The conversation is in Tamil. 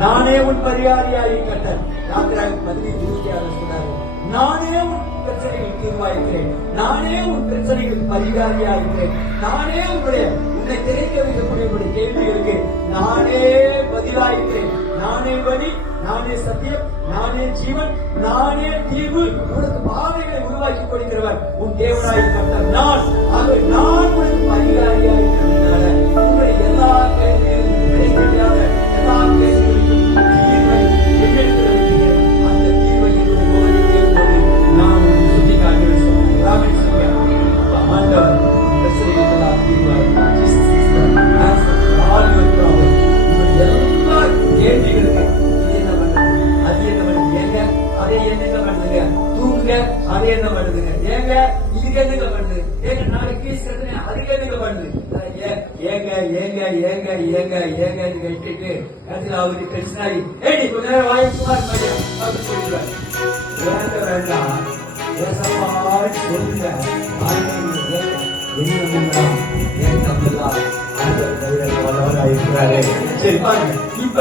நானே உன் பரிகாரியாய் கட்டர். யாத்திராவின் 15:26 சொன்னாரு, நானே உன் பிரச்சனைகள் தீர்வாயிருக்கிறேன், நானே உன் பிரச்சனைகள் பரிகாரியாயிருக்கிறேன், நானே உன்னை தெரிவிக்க வைக்கக்கூடிய கேள்விகளுக்கு நானே பதிலாயிருக்கிறேன். நானே வழி, நானே சத்தியம், நானே ஜீவன், நானே தீர்வு. உனக்கு பாதைகளை உருவாக்கி கொடுக்கிறவர் உன் தேவனாய் கர்த்தர் நான். ஆகவே நான் உனக்கு பரிகாரியாயிருக்கிறதுனால உங்களுடைய எல்லா கேள்விகளும் கிடைக்காத எல்லா கேள்விகளுக்கும் தீர்வை எங்களுக்கு வைக்கிறேன். அந்த தீர்வை என்னுடைய போதிக்கும் போது நான் சுட்டி காட்டுவேன் சொல்றேன். ஆண்டவர் பிரச்சனைகளெல்லாம் தீர்வார். எல்லா கேள்விகளுக்கு என்ன பண்ணுது, அது என்ன பண்ணுது, ஏங்க அதை என்னங்க பண்ணுதுங்க, தூங்குங்க அதை என்ன பண்ணுதுங்க, ஏங்க இதுக்கு என்னங்க பண்ணுது, ஏங்க நாளைக்கு கீஸ் கட்டுங்க அதுக்கு என்னங்க பண்ணுது, ஏங்க ஏங்க ஏங்க ஏங்க ஏங்க கேட்டுட்டு கடைசியில் அவருக்கு டென்ஷன் ஆகி ஏடி கொஞ்ச நேரம் வாய் சுமார் அப்படின்னு சொல்லிடுவார். வேண்ட வேண்டாம் பேசப்பாடு சொல்லுங்க. என்ன ஏன் தமிழா இருக்கிறாரு. சரி பாருங்க இப்ப